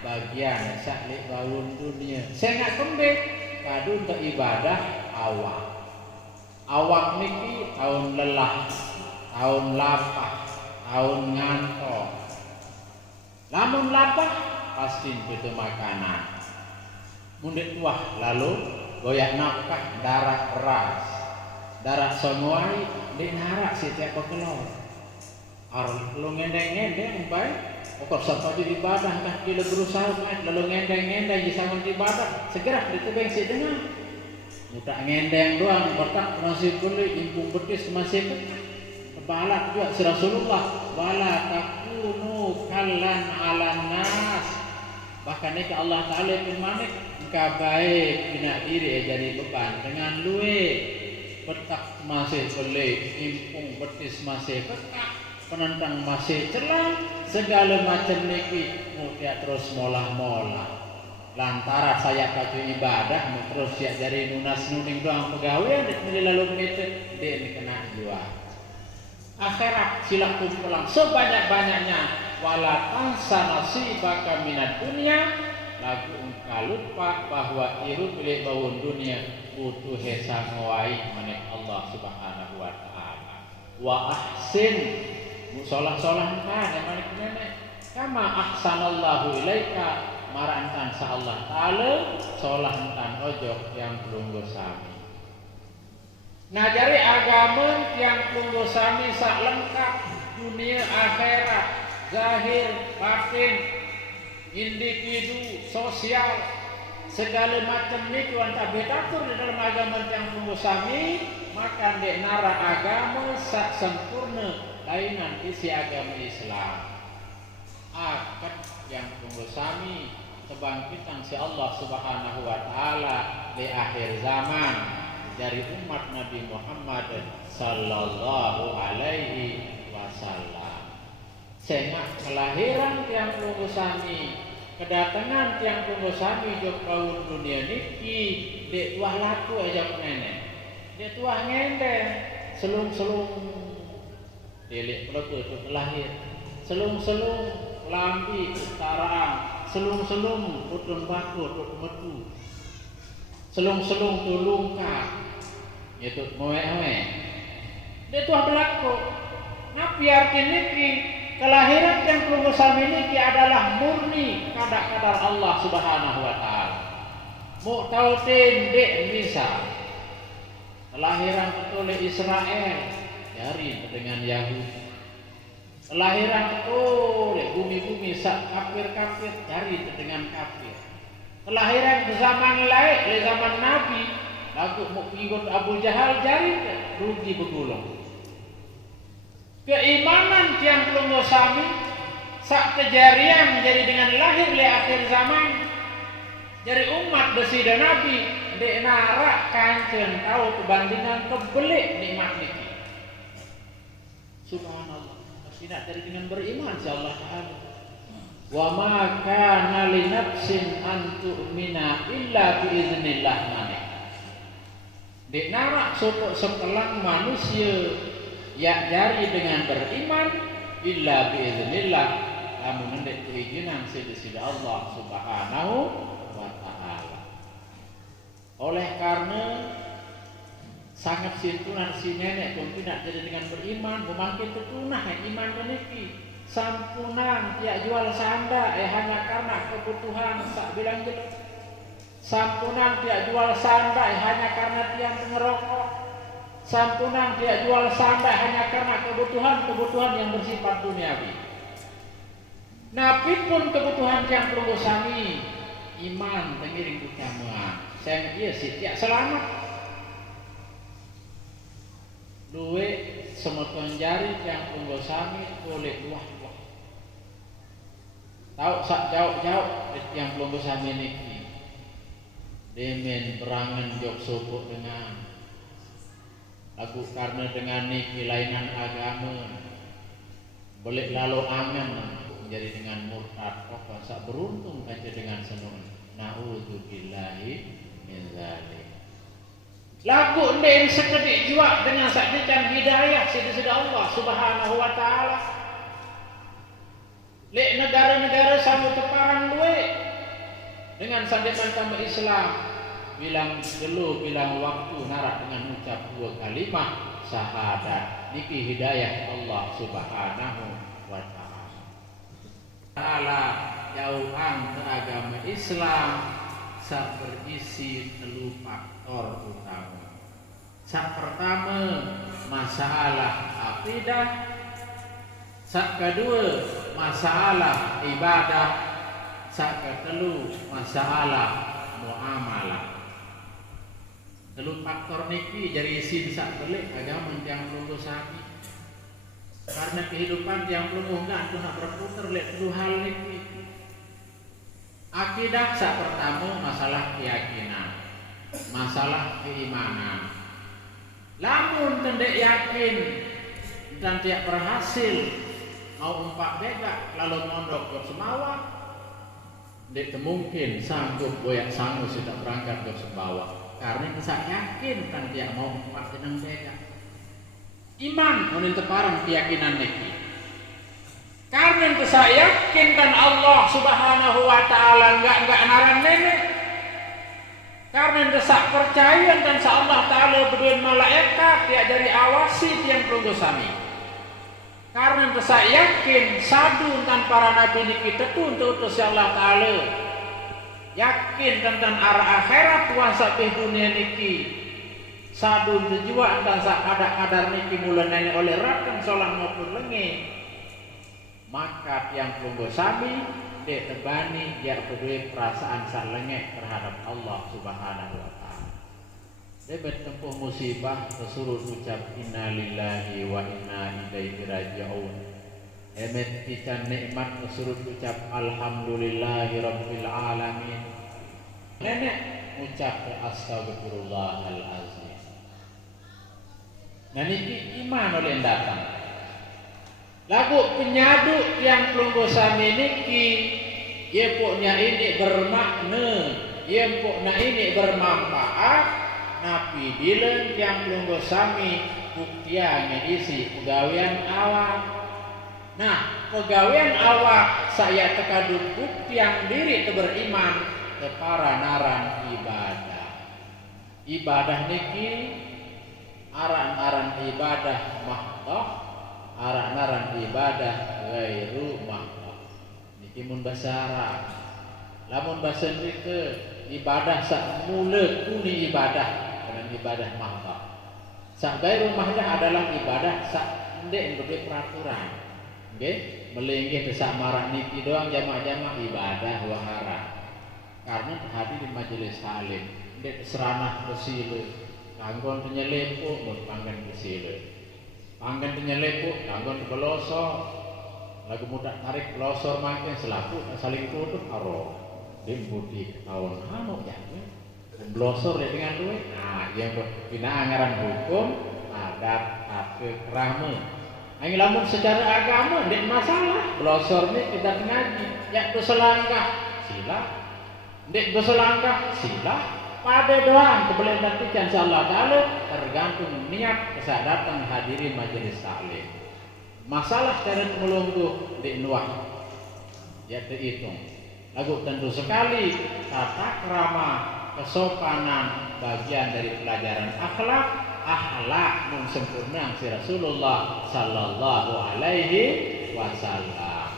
bagian saklik bawun dunia. Saya nggak kembali kadu untuk ibadah awak. Awak niki tahun lelah, tahun lapah, tahun ngantok. Lamun lapah pasti butuh makanan. Mundik tuah lalu goyak nafkah darah ras, darah sonuai di narak setiap pekelor. Arul lu ngendeng-ngendeng baik. Pokok sampai di ibadah kah kita berusaha main lalu ngendeng-ngendeng di sama ibadah segera ditebeng si dengar. Mudah ngendeng doang bertak masih boleh impung betis masih betah. Kebalak juga si Rasulullah wala takunu kallan ala nas. Bahkan ini Allah Ta'ala firman engkau baik bina diri jadi beban dengan luwe betak masih boleh impung betis masih betah penentang masih celah segala macam niki mudah terus molah-molah lantaran saya kaju ibadah mau terus ya dari nunas nuning doang pegawai di lalu gitu dia ini kena dua akhirat sila kumpulan sebanyak-banyaknya wala tansa nasibaka minad dunia lagu engkau lupa bahwa iru pilih bawun dunia butuh hesa ngawai manik Allah subhanahu wa ta'ala wa ahsin musolah-solah kan yang manik nenek kama ahsanallahu ilaika marantan sa Allah ta'ala solah entan ojok yang pelunggu sami ngajari agama yang pelunggu sami sak lengkap dunia akhirat zahir batin individu sosial segala macam niku anta betatur di dalam agama yang pelunggu sami maka dek nara agama sak sempurna lainan isi agama Islam akad yang tunggu sami kebangkitan si Allah subhanahu wa ta'ala di akhir zaman dari umat Nabi Muhammad sallallahu alaihi wasallam sehingga kelahiran yang tunggu sami kedatangan yang tunggu sami jok kaum dunia niki dek tuah laku aja nenek dek tuah ngendeng selung-selung delik pelotu itu lahir selung-selung lambi utaraan selung-selung utun baku utun metu selung-selung tulungka itu moe-moe dia tuh berlaku nah biar niki kelahiran yang pelunggu sami niki adalah murni kadar-kadar Allah subhanahu wa ta'ala mu'tautin dek misal kelahiran betul Israel dari dengan Yahudi kelahiran betul bumi-bumi sak kafir-kafir dari dengan kafir kelahiran di zaman lain di zaman Nabi lagu mau pengikut Abu Jahal jari rugi begulung keimanan yang belum sami sak kejarian menjadi dengan lahir di akhir zaman dari umat besi dan Nabi dek narak kancen tahu kebandingan kebelik nikmat niki subhanallah tidak dari dengan beriman insyaallah ta'ala wa ma kana li nafsin an tu'mina illa bi iznillah manik dek narak setelah manusia ya jari dengan beriman illa bi iznillah lamun ndek keizinan sida Allah subhanahu wa ta'ala oleh karena sangat sintunan si nenek pun tidak jadi dengan beriman memangkin tetunah iman meniki sampunan tiak jual sanda hanya karena kebutuhan tak bilang gitu sampunan tiak jual sanda hanya karena tiang ngerokok sampunan tiak jual sanda hanya karena kebutuhan yang bersifat duniawi napi pun kebutuhan yang perlu sami iman tengiring utama saya iya sih tiak selamat duwe semeton jari yang tunggu sami boleh luah-luah tahu sak jauh-jauh yang tunggu sami niki demen berangan jok subuh dengan lagu karena dengan niki lainan agama boleh lalu angan menjadi dengan murtad kok sak beruntung aja dengan senun naudzubillahi min dzalik lagu ndek sekedik jua dengan sakdikan hidayah sida Allah subhanahu wa ta'ala lek negara-negara sama teparan luwe dengan sandeman kami Islam bilang dulu bilang waktu narak dengan ucap dua kalimah syahadat niki hidayah Allah Subhanahu wa taala jauhan ke agama Islam sak berisi telu faktor utama. Sak pertama masalah akidah, sak kedua masalah ibadah, sak ketelu masalah muamalah. Telu faktor niki jadi isi sak telik agama yang perlu sapi. Karena kehidupan yang perlu enggak nak berputar lihat telu hal niki. Akidah sak pertama masalah keyakinan, masalah keimanan. Lamun tendek yakin dan tidak berhasil mau umpak bega lalu mondok ke Semawa, tidak mungkin sanggup boyak sanggup sudah berangkat ke Semawa karena bisa yakin dan tidak mau umpak dengan bega. Iman menin teparan keyakinan niki. Karena bisa yakin dan Allah Subhanahu wa taala enggak naran nenek. Karena desak percaya dan sa Allah Ta'ala berdua malaikat dia dari awasi yang perlu sami. Karena desak yakin sadu dan para nabi ini kita tu untuk utus Allah Ta'ala. Yakin tentang arah akhirat puasa di dunia niki. Sadu tujuan dan sak kadar niki mulai nenek oleh rakan solang maupun lengi. Maka yang perlu sami dia terbani dia berdua perasaan salengek terhadap Allah Subhanahu wa taala. Dia bertempuh musibah kesuruh ucap innalillahi wa inna ilaihi raji'un. Emet kita nikmat kesuruh ucap alhamdulillahi rabbil alamin. Nenek ucap astagfirullahalazim. Nah ini iman oleh datang. Lagu penyadu yang pelunggu sami niki, ia poknya ini bermakna, ia poknya ini bermanfaat. Nabi bilang yang pelunggu sami buktiannya isi pegawaian awak. Nah, pegawaian awak saya tekadut bukti yang diri itu beriman ke para naran ibadah. Ibadah niki aran-aran ibadah mahdoh. Arak-arak ibadah gairu mahdoh. Niki mun bahasa Arab. Lamun bahasa kita ibadah sak mula kuni ibadah dengan ibadah mahdoh. Sak gairu mahdoh adalah ibadah sak ndek beri peraturan. Nggih, melinggih sak marak niki doang jamaah-jamaah ibadah wa haram. Karena hadir di majelis salim, ndek seranah kesile, kanggon penyelepo mun panggen kesile. Panggen penyelepuk, kanggon pelosor, lagu mudah tarik pelosor makin selaku saling tutup aro, dimbudi tahun anu ya, pelosor dengan duit, nah yang berbina anggaran hukum, adat, akil, kerama. Ini lamun secara agama, tidak masalah, pelosor ini kita ngaji, ya berselangkah, sila, tidak berselangkah, sila. Pada doang kebelan nantikan insyaallah taala tergantung niat kesak datang hadirin majelis taklim. Masalah cara melungguh di nuah ya terhitung. Lagu tentu sekali tata krama kesopanan bagian dari pelajaran akhlak nun sempurna si Rasulullah sallallahu alaihi wasallam.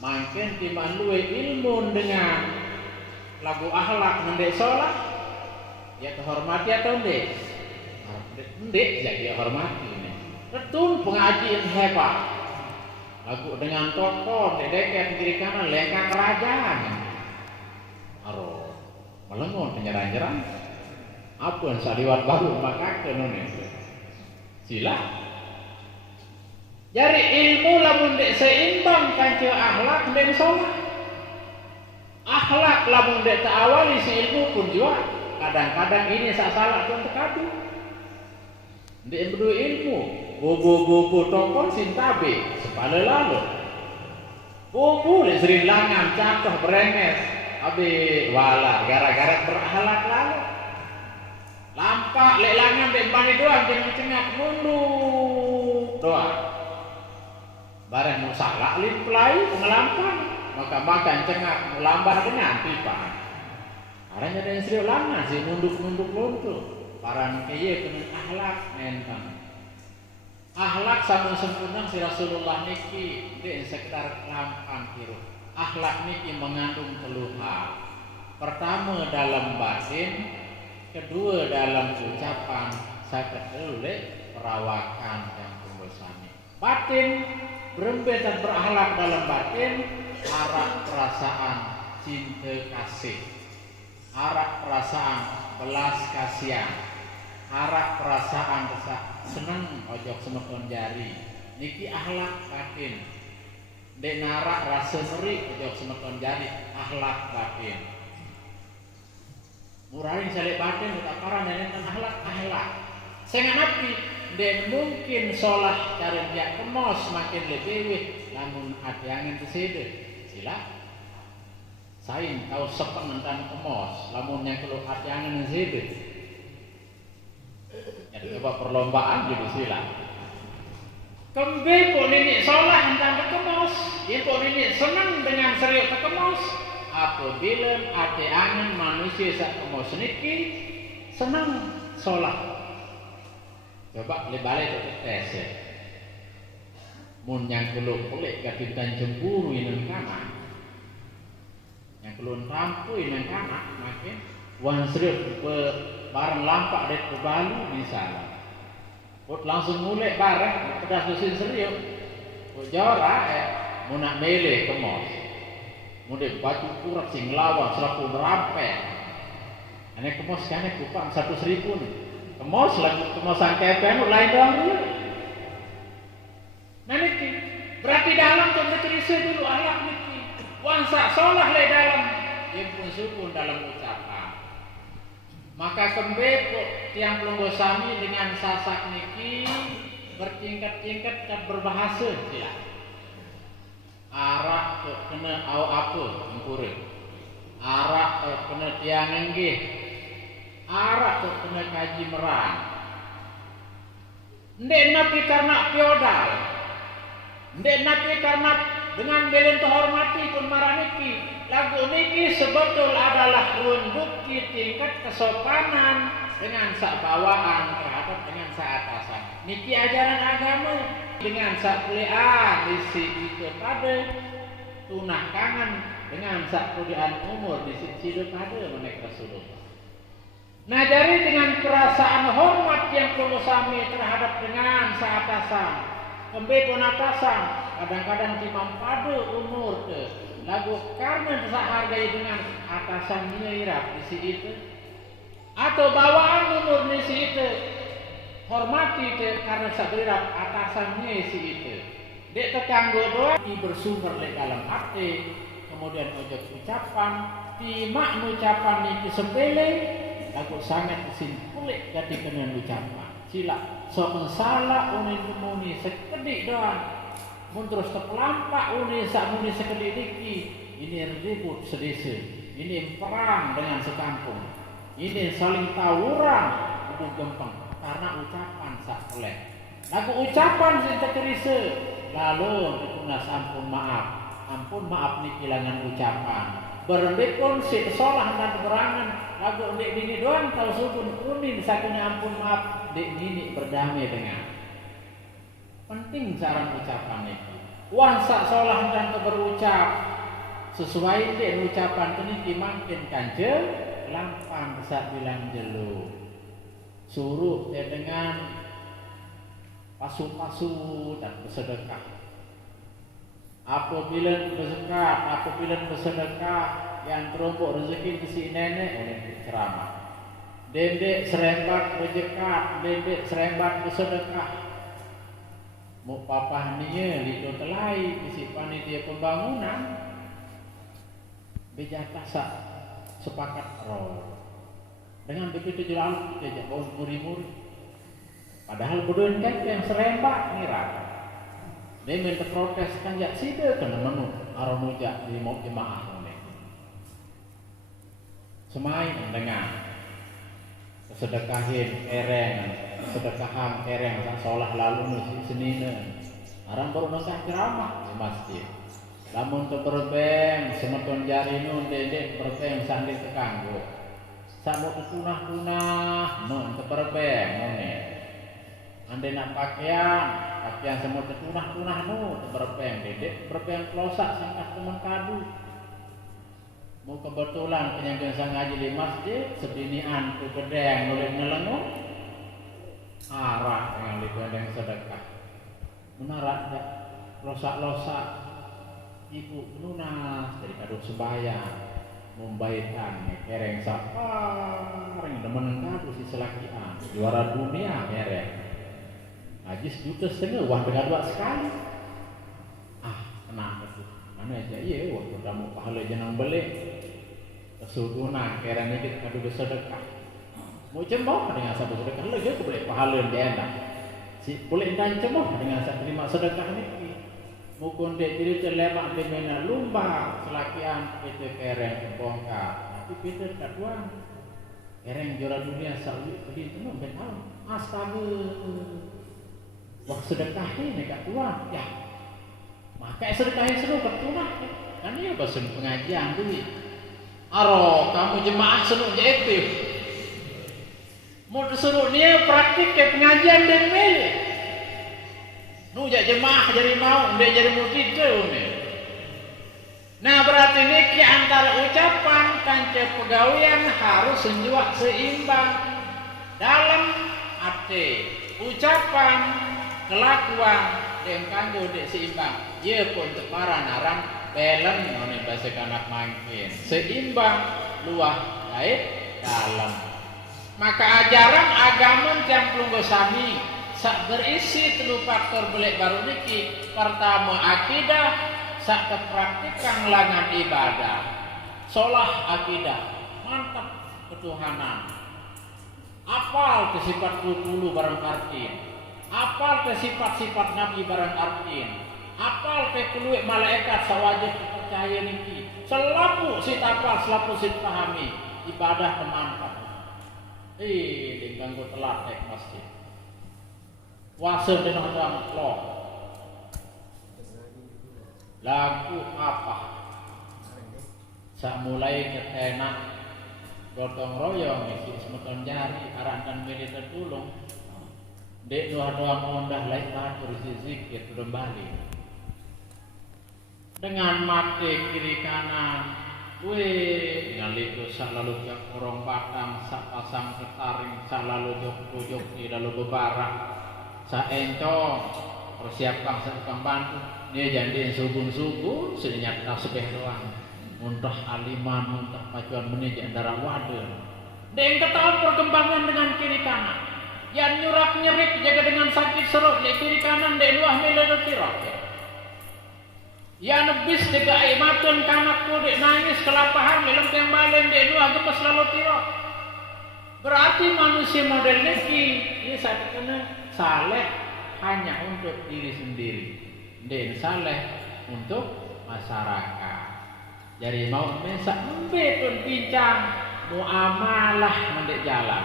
Makin dimandui ilmu dengan lagu akhlak mendek sholat ya kehormati atau ndek? Ndek jadi hormati ini. Betul pengajian hebat. Lagu dengan tokoh deket kiri kanan lengkap kerajaan. Aro melengon penyerang-nyerang. Apa yang saliwat baru maka kenone. Sila. Jadi ilmu lamun ndek seimbang kanca akhlak ndek sholat. Akhlak lamun ndek ta'awali si ilmu pun juga. Kadang-kadang ini salah pun terkadu. Ndek berdua ilmu, bobo tongkol sintabe, sepala lalu. Bobo le sering langan, catoh berenges, abe wala gara-gara berakhlak lalu. Lampak le langan dek bani doang cengak mundur doang. Bareng musak lin pelai pengelampang, maka makan cengak melambah dengan pipa. Arang ada yang serius lama sih nunduk-nunduk luntur. Paran kaya kena akhlak mentang. Akhlak sampun sempurna si Rasulullah niki dek sekedar lampan kiru. Akhlak niki mengandung telu hal. Pertama dalam batin, kedua dalam ucapan, kedua perawakan yang pembosani. Batin berembet dan berakhlak dalam batin, arah perasaan cinta kasih, arah perasaan belas kasihan, arah perasaan senang ojok semeton jari. Niki akhlak batin. Dek narak rasa seri ojok semeton jari, akhlak batin. Murahin salib batin tak parah dan akhlak. Saya napi dan mungkin solah cara dia kemos makin lebih namun hati angin kesede sila sain tahu sepen tentang kemos namun yang keluar hati angin kesede jadi coba perlombaan jadi sila kembe pun ini solah tentang kemos dia pun ini senang dengan serius kemos apabila hati angin manusia sak kemos niki senang solah. Coba balik ke tes ya. Mun yang keluk kulit katintan cemburu inan kana. Yang kelun rampu inan kana makin wan serep bareng lampak dek kebalu misalnya. Put langsung mulai bareng pedas dusin serius. Put jora mun nak mele kemos. Mun dek baju kurak sing lawan selaku merampek. Ane kemos kane kupang 100.000 nih. Kemos lagi kemosan kepen lain doang dulu. Nah niki berarti dalam kontekrisi dulu akhlak niki. Wansa solah le dalam yang pun sukun dalam ucapan. Maka kembe tiang pelonggosami dengan sasak niki bertingkat-tingkat dan berbahasa ya. Arak kena au apa ngkure. Arak kena tiang nggih. Arak tu kena kaji merang. Ndek napi karena feodal. Ndek napi karena dengan belen terhormati pun marah niki. Lagu niki sebetul adalah bukti tingkat kesopanan dengan sak bawaan terhadap dengan sak atasan. Niki ajaran agama dengan sak pelian isi itu pada tunah kangen dengan sak kudian umur di sisi pada menek Rasulullah. Nah dari dengan perasaan hormat yang perlu sami terhadap dengan seatasan, kembe pun atasan, kadang-kadang timam pada umur ke, lagu karena hargai dengan atasan nyirap di sini itu, atau bawaan umur di sini itu, hormati itu karena sabirap atasannya si itu. Dek tetanggo doa di bersumber di dalam hati, kemudian ojok ucapan, timak ucapan itu sepele. Aku sangat kulit jadi kena ucapan. Sila sok salah unin muni sekedik doang. Mun terus terpelampak unin sak muni sekedik diki. Ini ribut sedese. Ini perang dengan sekampung. Ini saling tawuran kudu gempeng karena ucapan sak oleh. Lagu ucapan sing tekerise lalu ditunas ampun maaf niki langan ucapan. Berendekon si solah dan berangan lagu dek bini doang tahu sukun kuning sakitnya ampun maaf dek bini berdamai dengan penting cara ucapan itu wansa solah dan berucap sesuai dek ucapan ini makin kanjeng lampang bisa bilang jelu suruh dengan pasu-pasu dan bersedekah. Apabila bersedekah yang terompok rezeki ke si nenek oleh ceramah. Dendek serembat berjekat, dendek serembat bersedekah. Mau papah niye lido telai isi panitia pembangunan. Bejatah sepakat roh. Dengan begitu jelas dia jauh muri-muri. Padahal bodoh kan yang serembat ngira. Dia minta protes kan jak sida kena menu aronuja di mau jemaah ini. Semai dengan kesedekahin sedekahan kereng tak solah lalu nusi senina. Orang baru nongkah ceramah di masjid. Lamun teu berbeng semeton jari nu dedek berbeng sandi tekanggo. Samu tunah-tunah nun teu berbeng ngene. Ande nak pakaian semua tunah-tunah nu teu berbeng dedek berbeng klosak sangkah temen kadu. Mau kebetulan kenyang sang ngaji di masjid sebinian tu gedeng nulis nyelengung arah yang digandeng sedekah menarak dak losak-losak ibu lunas dari kado sembahyang membaikan kereng sapareng demen kado si selakian juara dunia merek najis juta setengah wah dengan dua sekali kenapa tuh mana aja iya wah udah mau pahala jenang beli kesugunan kereng dikit kado bersedekah mau cemboh dengan satu sedekah lu juga boleh pahala dia enak si boleh dan cemboh dengan satu lima sedekah ni mukun dek diri terlemak di mana lumba selakian itu kereng bongkar tapi Peter tak tuan kereng juara dunia sawi beli itu betul astaga wah sedekah ni kat tuan ya maka sedekah seru kat tuan kan dia bahasa pengajian tu aro kamu jemaah seru aktif mau disuruh dia praktik ke pengajian dan milih nu jemaah jadi mau dia jadi murid tu ni nah berarti ni ki antara ucapan kanca pegawaian harus senjuak seimbang dalam arti ucapan kelakuan dan kanggo dek seimbang ye pun teparan aran belen noni bahasa kanak mangkin seimbang luah baik dalam maka ajaran agama yang pelunggu sami sak berisi telu faktor belek baru niki pertama akidah sak kepraktikan langan ibadah solah akidah mantap ketuhanan apal ke sifat kulu barang artin apal ke sifat-sifat nabi barang artin apal ke keluik malaikat sawajib percaya niki selapu sit apal selapu sit pahami ibadah temantap diganggu telat naik masjid. Wasa dengan orang lo. Lagu apa? Sak mulai ketenak gotong royong isi semeton jari arankan milih tertulung. Dek doang ondah lain matur zikir kembali. Dengan mati kiri kanan weh, ngaliku sak lalu jak korong batang, sak pasang ketaring, sak lalu jok di lalu bebarak, sak encong, persiapkan sak bantu. Dia janji sugun-sugun, senyap tak sebeh doang. Muntah aliman, muntah pacuan menijak darah wadah. Dia ketahuan perkembangan dengan kiri kanan. Yang nyurak nyerik jaga dengan sakit serut di kiri kanan, dia luah milih tirak. Ya nebis dega air matun kanak kudik nangis kelapahan dalam yang balen dia dua gemes lalu tiro. Berarti manusia model niki ini saya kena saleh hanya untuk diri sendiri, dan saleh untuk masyarakat. Jadi mau mesak pun bincang muamalah mendek jalan,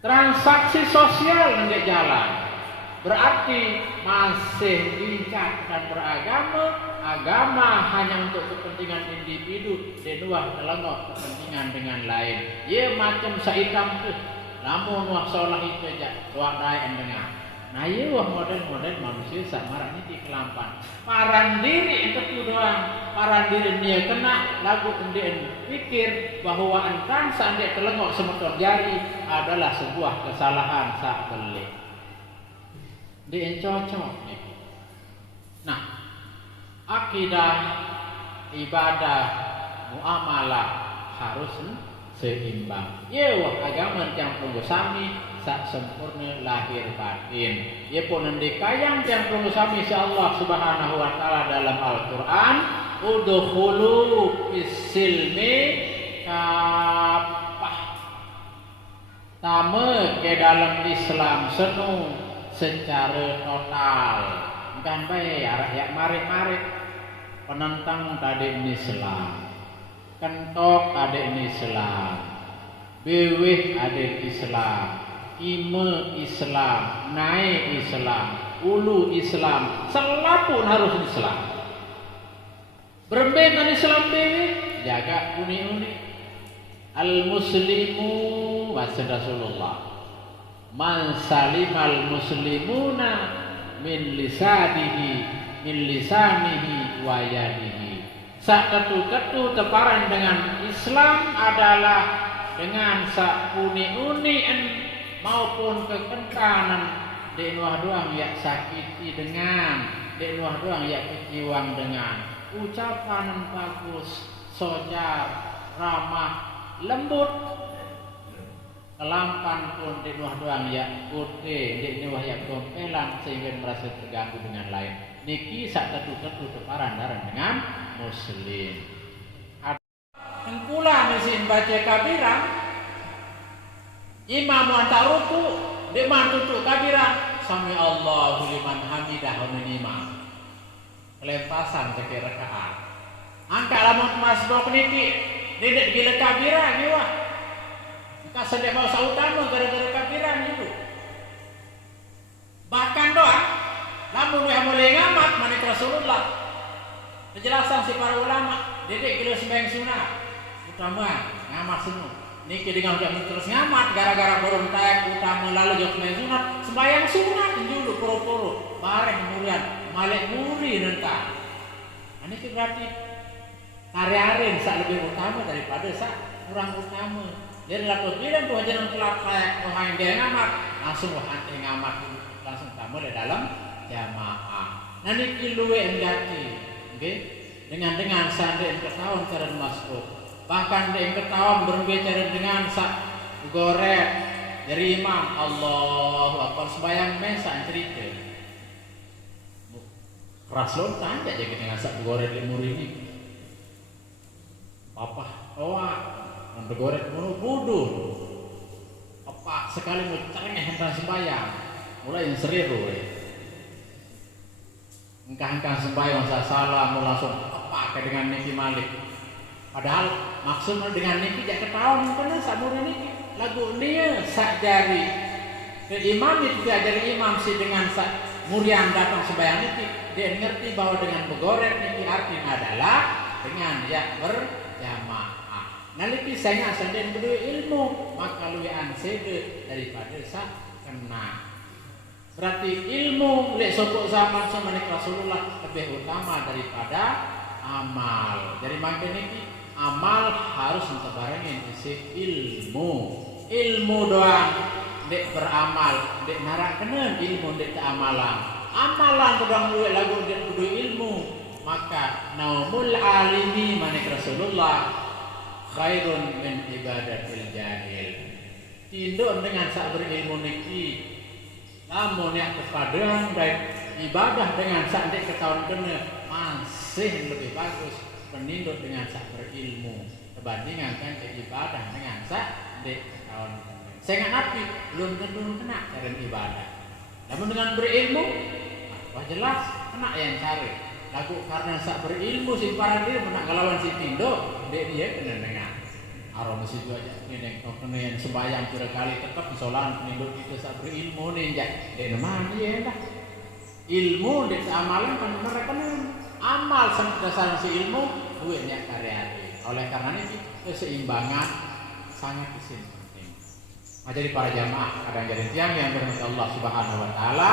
transaksi sosial mendek jalan. Berarti masih bincang dan beragama hanya untuk kepentingan individu dan wah telengok kepentingan dengan lain. Ye macam saitam tu, namun wah solah itu aja, wah dayan dengar. Nah ye wah model manusia sama ini di kelampan. Paran diri itu doang, paran diri dia kena lagu kemudian pikir bahwa entang sandek telengok semeton jari adalah sebuah kesalahan sak belik. Dia cocok nih. Nah, akidah, ibadah, muamalah harus seimbang. Ya, agama yang perlu sami sak sempurna lahir batin. Ya pun ndikayang yang perlu sami insyaallah subhanahu wa taala dalam Al-Qur'an, udkhulu fis-silmi kafah. Tame ke dalam Islam senu secara total kan baik rakyat marik penentang tadi Islam kentok tadi Islam beweh ada Islam ime Islam naik Islam ulu Islam, selapun harus Islam. Berembetan Islam dewi, jaga uni-uni. Al-muslimu bahasa Rasulullah. Man salimal muslimuna min lisanihi wa yadihi. Sak ketu-ketu teparan dengan Islam adalah dengan sak uni-uni maupun kekentanan dek nuah doang ya sakiti dengan, dek nuah doang ya keciwang dengan ucapan yang bagus, sojar, ramah, lembut. Kelampan pun dek nuah doang ya kode, dek nuah ya gompelan sehingga merasa terganggu dengan lain. Niki sak tetu-tetu teparan darah dengan muslim. Engkula mesin baca kabiran, imam antar ruku, dek mantutu kabiran, sami Allahu liman hamidah imam. Kelempasan sekir rakaat. Angka lamun masbok niki, dedek gila kabiran ni wah. Engka sedek mau sautama gara-gara kabiran itu. Bahkan doa, lamun weh mulai ngamat manik Rasulullah. Penjelasan si para ulama, dedek gila sembahyang sunat. Utama ngamat semua. Niki dengan udah terus ngamat gara-gara berontak utama lalu jauh sembahyang sunat dulu poro-poro bareng kemudian malek muri nentang. Ini berarti karyarin sak lebih utama daripada sak kurang utama. Jadi lakukan bilang tuh aja nang kelak kayak orang dia ngamat langsung wahante ngamat langsung tamu di dalam jamaah. Nah niki luwe enggati, oke? Dengan sandek ketahuan karena masuk. Bahkan dia ketahuan berbicara dengan sak gorek dari imam Allahu Akbar sembahyang mesa cerita keras lontan aja dengan sak gorek lemur ini apa gorek mulu bodoh apa sekali mau cerengeh hendak sembahyang mulai yang serius engkang sembahyang salah mau langsung apa dengan Niki Malik. Padahal maksudnya dengan niki jak ketahuan karena sabura niki lagu dia sak jari ke imam itu diajari imam si dengan sak murian datang sembahyang niki dia ngerti bahwa dengan begorek niki artinya adalah dengan ya berjamaah. Nah niki saya sendiri berdua ilmu maka luwi ansede daripada sak kena. Berarti ilmu lek sopok zaman sama Rasulullah lebih utama daripada amal. Jadi makin niki amal harus dibarengin isi ilmu doang dek beramal dek narak kenen ilmu dek amalan doang luwe lagu dek kudu ilmu maka naumul alimi manik Rasulullah khairun min ibadatil jahil. Tinduk dengan sak berilmu niki namun yang kepadang baik ibadah dengan sak dek ketahuan kena masih lebih bagus penindut dengan sak berilmu dibandingkan kan ibadah dengan sak dek tahun. Saya napi belum tentu kena cara ibadah. Namun dengan berilmu, wah jelas kena yang cari. Lagu karena sak berilmu si para dia menak ngelawan si tindo, dia kena dengan. Arom si dua aja ini kena yang sembahyang kali tetap sholat penindut itu sak berilmu nih ya. Dia mana dia dah. Ilmu dek amalan kan mereka amal dasar si ilmu duitnya karya. Oleh karena ini keseimbangan sangat penting. Nah, jadi para jamaah kadang jadi tiang yang berhati Allah Subhanahu Wa Taala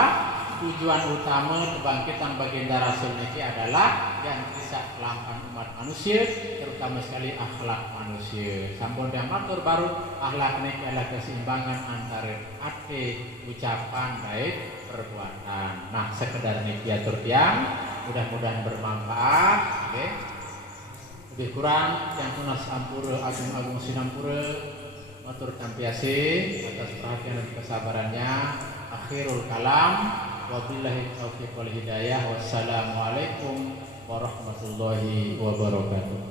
tujuan utama kebangkitan baginda Rasul ini adalah yang bisa kelampan umat manusia terutama sekali akhlak manusia. Sampun yang matur baru akhlak ini adalah keseimbangan antara hati, ucapan baik perbuatan. Nah sekedar ini diatur tiang mudah-mudahan bermanfaat. Okay. Lebih kurang yang tunas ampura agung-agung sinampura matur tampiasi atas perhatian dan kesabarannya. Akhirul kalam wabillahi taufiq wal hidayah. Wassalamualaikum warahmatullahi wabarakatuh.